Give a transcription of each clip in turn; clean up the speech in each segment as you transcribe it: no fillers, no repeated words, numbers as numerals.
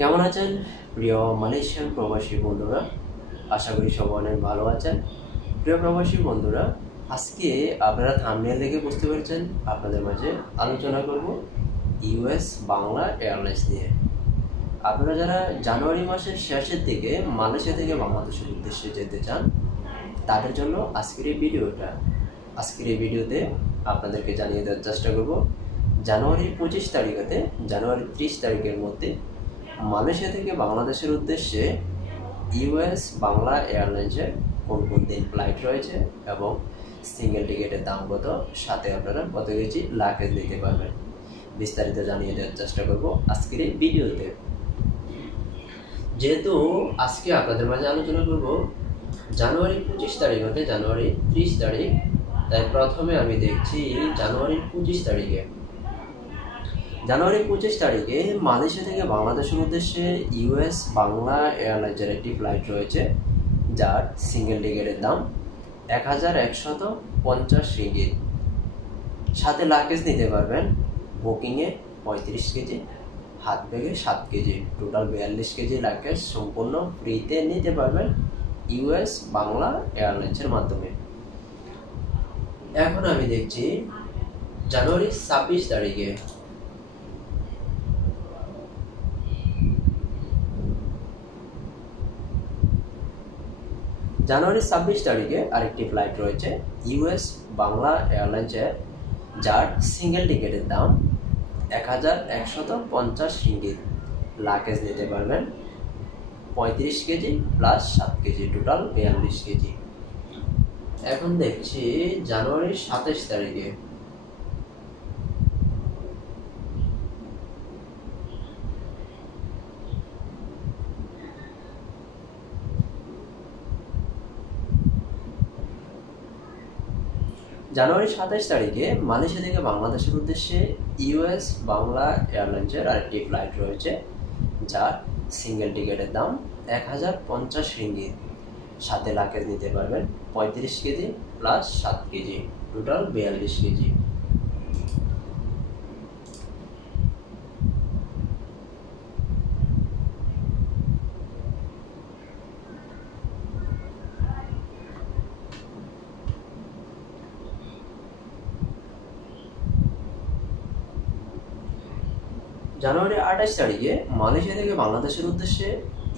কেমন আছেন প্রিয় মালয়েশিয়ান প্রবাসী বন্ধুরা? আশা করি সবাই অনেক ভালো আছেন। প্রিয় প্রবাসী বন্ধুরা, আজকে আপনারা থাম্বনেল দেখে বুঝতে পেরেছেন আপনাদের মাঝে আলোচনা করব ইউএস বাংলা এয়ারলাইন্স নিয়ে। আপনারা যারা জানুয়ারি মাসের শেষের দিকে মালয়েশিয়া থেকে বাংলাদেশের উদ্দেশ্যে যেতে চান তাদের জন্য আজকের এই ভিডিওতে আপনাদেরকে জানিয়ে দেওয়ার চেষ্টা করব জানুয়ারি 25 তারিখ হতে জানুয়ারি 30 তারিখের মধ্যে মালয়েশিয়া থেকে বাংলাদেশের উদ্দেশ্যে ইউএস বাংলা এয়ারলাইন্সের কোন কোন দিন ফ্লাইট রয়েছে এবং সিঙ্গেল টিকিটের দাম কত, সাথে আপনারা কত কেজি লাগেজ নিতে পারবেন, বিস্তারিত জানিয়ে দেওয়ার চেষ্টা করব আজকের এই ভিডিওতে। যেহেতু আজকে আপনাদের মাঝে আলোচনা করব জানুয়ারি 25 তারিখ হতে জানুয়ারি 30 তারিখ, তাই প্রথমে আমি দেখছি জানুয়ারি 25 তারিখে মালয়েশিয়া থেকে বাংলাদেশের উদ্দেশ্যে ইউএস বাংলা এয়ারলাইন্সের একটি ফ্লাইট রয়েছে যার সিঙ্গেল টিকিটের দাম 1150 রিঙ্গিত। সাথে লাগেজ নিতে পারবেন বুকিংয়ে 35 কেজি, হাত ব্যাগে 7 কেজি, টোটাল 42 কেজি লাগেজ সম্পূর্ণ ফ্রিতে নিতে পারবেন ইউএস বাংলা এয়ারলাইন্সের মাধ্যমে। এখন আমি দেখছি জানুয়ারি 26 তারিখে আরেকটি ফ্লাইট রয়েছে ইউএস বাংলা এয়ারলাইন্সের যার সিঙ্গেল টিকিটের দাম 1150 রিঙ্গিত। লাগেজ নিতে পারবেন 35 KG plus 7 KG, total 42 KG. এখন দেখছি জানুয়ারি 27 তারিখে মালয়েশিয়া থেকে বাংলাদেশের উদ্দেশ্যে ইউএস বাংলা এয়ারলাইন্সের আরেকটি ফ্লাইট রয়েছে যার সিঙ্গেল টিকিটের দাম 1050 রিঙ্গিত। সাথে লাগেজ নিতে পারবেন 35 KG plus 7 KG, total 42 KG. January 28 তারিখে মালয়েশিয়া থেকে বাংলাদেশের উদ্দেশ্যে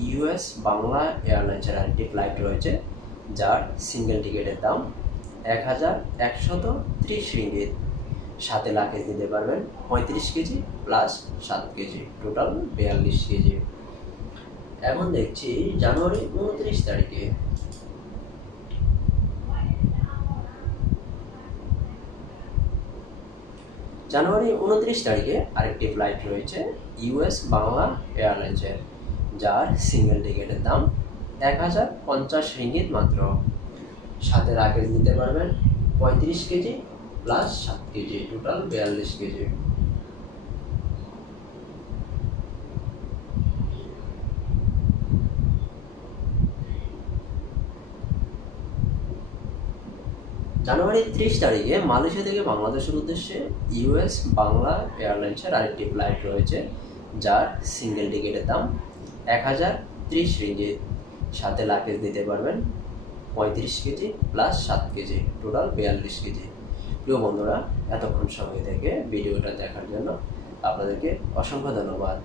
ইউএস বাংলা এয়ারলাইন্সের আরেকটি ফ্লাইট রয়েছে যার সিঙ্গেল টিকিটের দাম 1130 রিঙ্গিত। সাথে লাগেজ নিতে পারবেন 35 KG plus 7 KG, total 42 KG. এখন দেখছি জানুয়ারি 29 তারিখে আরেকটি ফ্লাইট রয়েছে ইউএস বাংলা এয়ারলাইন্সের যার সিঙ্গেল টিকিটের দাম 1050 রিঙ্গিত মাত্র। সাথে লাগেজ নিতে পারবেন 35 KG plus 7 KG, total 42 KG. January 30 তারিখে মালয়েশিয়া থেকে বাংলাদেশের উদ্দেশ্যে ইউএস বাংলা এয়ারলাইন্সের আরেকটি ফ্লাইট রয়েছে যার সিঙ্গেল টিকিটের দাম 1030 রিঙ্গিত। সাথে লাগেজ নিতে পারবেন 35 KG plus 7 KG, total 42 KG. প্রিয় বন্ধুরা, এতক্ষণ সময় থেকে ভিডিওটা দেখার জন্য আপনাদেরকে অসংখ্য ধন্যবাদ।